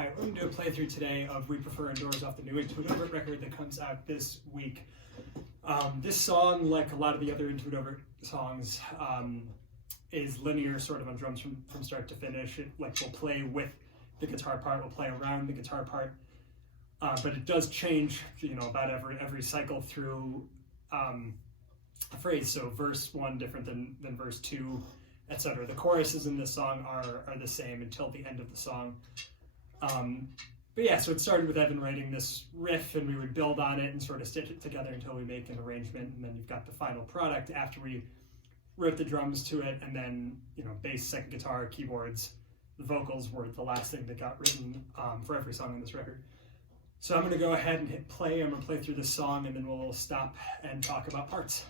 Hi, we're going to do a playthrough today of We Prefer Indoors off the new Into It Over record that comes out this week. This song, like a lot of the other Into It Over songs, is linear sort of on drums from start to finish. It will play with the guitar part, will play around the guitar part, but it does change, about every cycle through a phrase. So verse 1 different than verse 2, etc. The choruses in this song are the same until the end of the song. But yeah, so it started with Evan writing this riff, and we would build on it and sort of stitch it together until we make an arrangement, and then you've got the final product after we wrote the drums to it, and then bass, second guitar, keyboards. The vocals were the last thing that got written for every song on this record. So I'm going to go ahead and hit play. I'm going to play through this song, and then we'll stop and talk about parts.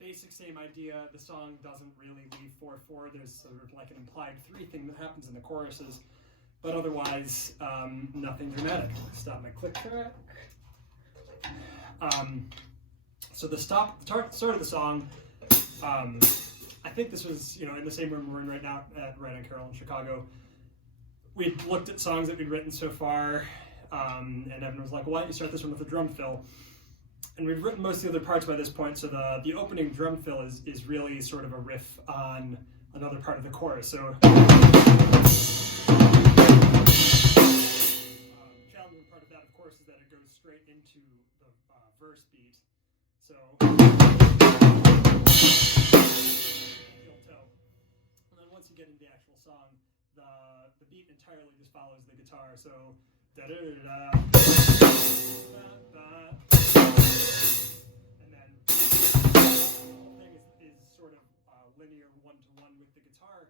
Basic same idea. The song doesn't really leave 4/4. There's sort of like an implied 3 thing that happens in the choruses, but otherwise nothing dramatic. Stop my click track. So the start of the song, I think this was in the same room we're in right now at Right on Carroll in Chicago. We'd looked at songs that we'd written so far, and Evan was like, well, why don't you start this one with a drum fill? And we've written most of the other parts by this point, so the opening drum fill is really sort of a riff on another part of the chorus. So challenging part of that, of course, is that it goes straight into the verse beat. So and then once you get into the actual song, the beat entirely just follows the guitar. So da da da da. And then the whole thing is sort of linear one-to-one with the guitar,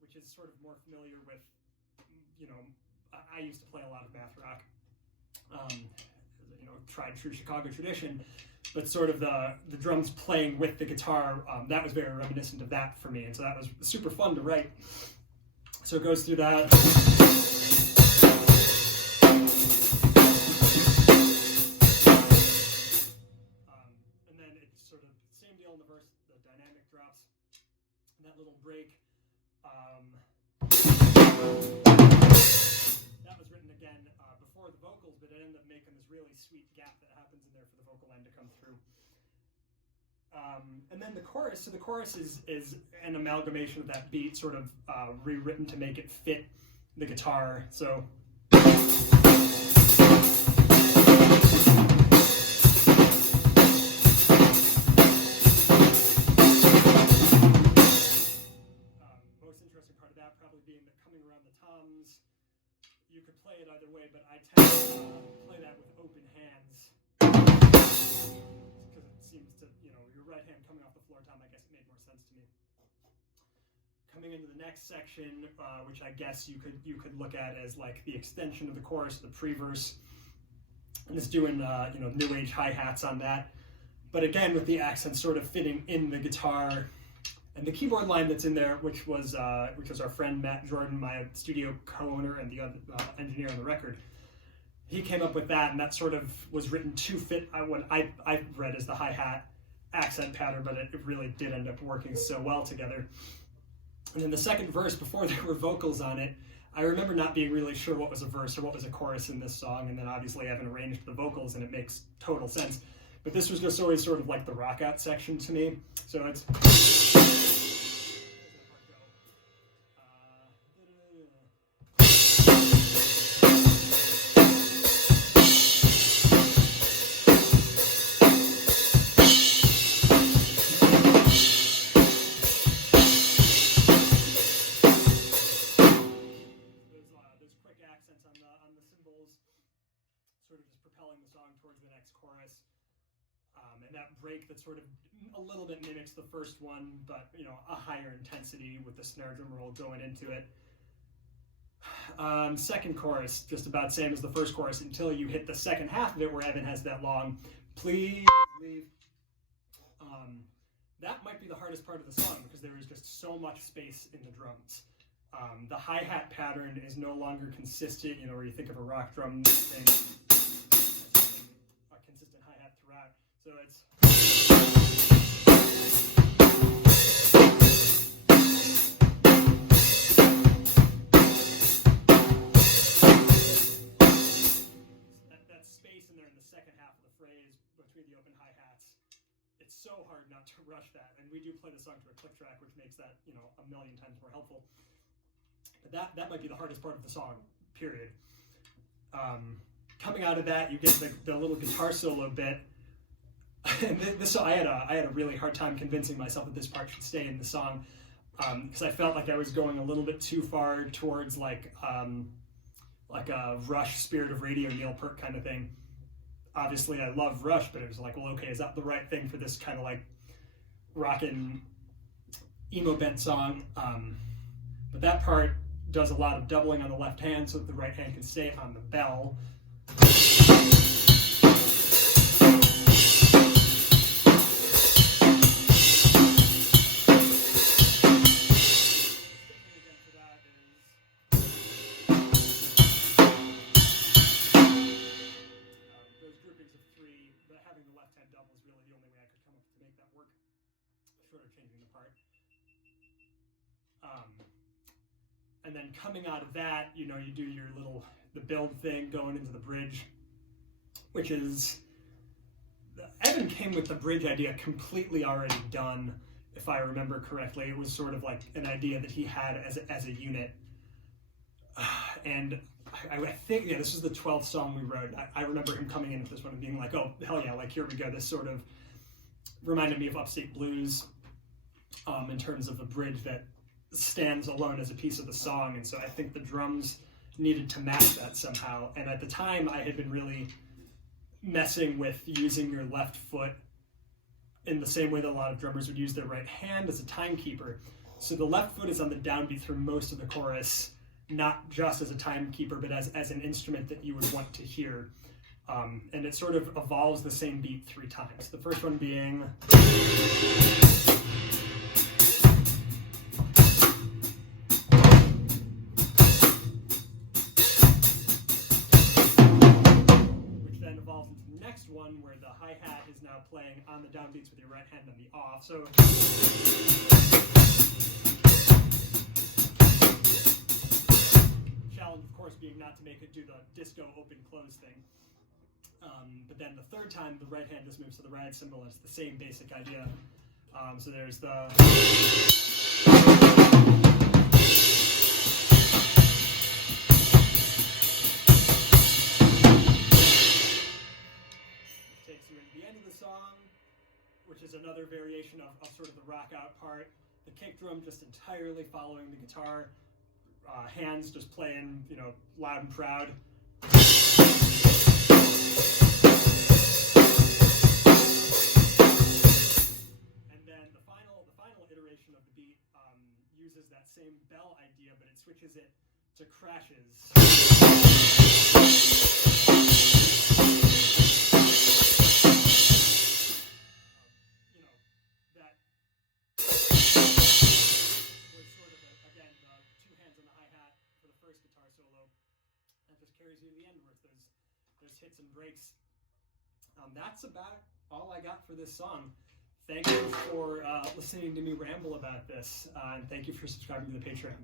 which is sort of more familiar with, you know, I used to play a lot of math rock, you know, tried true Chicago tradition, but sort of the drums playing with the guitar, that was very reminiscent of that for me, and so that was super fun to write. So it goes through that. And then it's sort of same deal in the verse, the dynamic drops, and that little break. That was written again before the vocals, but it ended up making this really sweet gap that happens in there for the vocal line to come through. And then the chorus, so the chorus is an amalgamation of that beat, sort of rewritten to make it fit the guitar. So most interesting part of that probably being that coming around the toms, you could play it either way, but I tend to play that with open hands. Because it seems to, you know, your right hand coming off the floor tom, I guess it made more sense to me. Coming into the next section, which I guess you could look at as like the extension of the chorus, the pre-verse, and it's doing you know, new age hi-hats on that, but again with the accent sort of fitting in the guitar. And the keyboard line that's in there, which was our friend Matt Jordan, my studio co-owner and the other engineer on the record, he came up with that, and that sort of was written to fit what I read as the hi-hat accent pattern, but it really did end up working so well together. And then the second verse, before there were vocals on it, I remember not being really sure what was a verse or what was a chorus in this song, and then obviously Evan arranged the vocals, and it makes total sense. But this was just always sort of like the rock out section to me. So it's... sort of just propelling the song towards the next chorus, and that break that sort of a little bit mimics the first one, but you know, a higher intensity with the snare drum roll going into it. Second chorus, just about same as the first chorus until you hit the second half of it where Evan has that long "please leave." That might be the hardest part of the song because there is just so much space in the drums. The hi-hat pattern is no longer consistent, you know, where you think of a rock drum thing, a consistent hi-hat throughout. So it's... that space in there in the second half of the phrase between the open hi-hats, it's so hard not to rush that. And we do play the song to a click track, which makes that, you know, a million times more helpful. But that might be the hardest part of the song, period. Coming out of that, you get the little guitar solo bit. And I had a really hard time convincing myself that this part should stay in the song, because I felt like I was going a little bit too far towards like a Rush Spirit of Radio Neil Peart kind of thing. Obviously, I love Rush, but it was like, well, okay, is that the right thing for this kind of like rockin' emo bent song? But that part does a lot of doubling on the left hand so that the right hand can stay on the bell. Those groupings of three, but having the left hand double is really the only way I could come up to make that work, short of changing the part. And then coming out of that, you know, you do your little the build thing going into the bridge, which is, Evan came with the bridge idea completely already done, if I remember correctly. It was sort of like an idea that he had as a unit. And I think, yeah, this is the 12th song we wrote. I remember him coming in with this one and being like, oh, hell yeah, like, here we go. This sort of reminded me of Upstate Blues in terms of a bridge that stands alone as a piece of the song. And so I think the drums needed to match that somehow. And at the time, I had been really messing with using your left foot in the same way that a lot of drummers would use their right hand as a timekeeper. So the left foot is on the downbeat through most of the chorus, not just as a timekeeper, but as an instrument that you would want to hear. And it sort of evolves the same beat 3 times. The first one being... which then evolves into the next one, where the hi-hat is now playing on the downbeats with your right hand on the off. So... challenge, of course, being not to make it do the disco open-close thing. But then the third time, the right hand just moves to the rag cymbal. It's the same basic idea. So there's the... which takes you into the end of the song, which is another variation of sort of the rock-out part. The kick drum just entirely following the guitar. Hands just playing, you know, loud and proud. And then the final iteration of the beat uses that same bell idea, but it switches it to crashes. You know, that was sort of, again, the 2 hands on the hi-hat for the first guitar solo. That just carries you to the end where it's those hits and breaks. That's about all I got for this song. Thank you for listening to me ramble about this, and thank you for subscribing to the Patreon.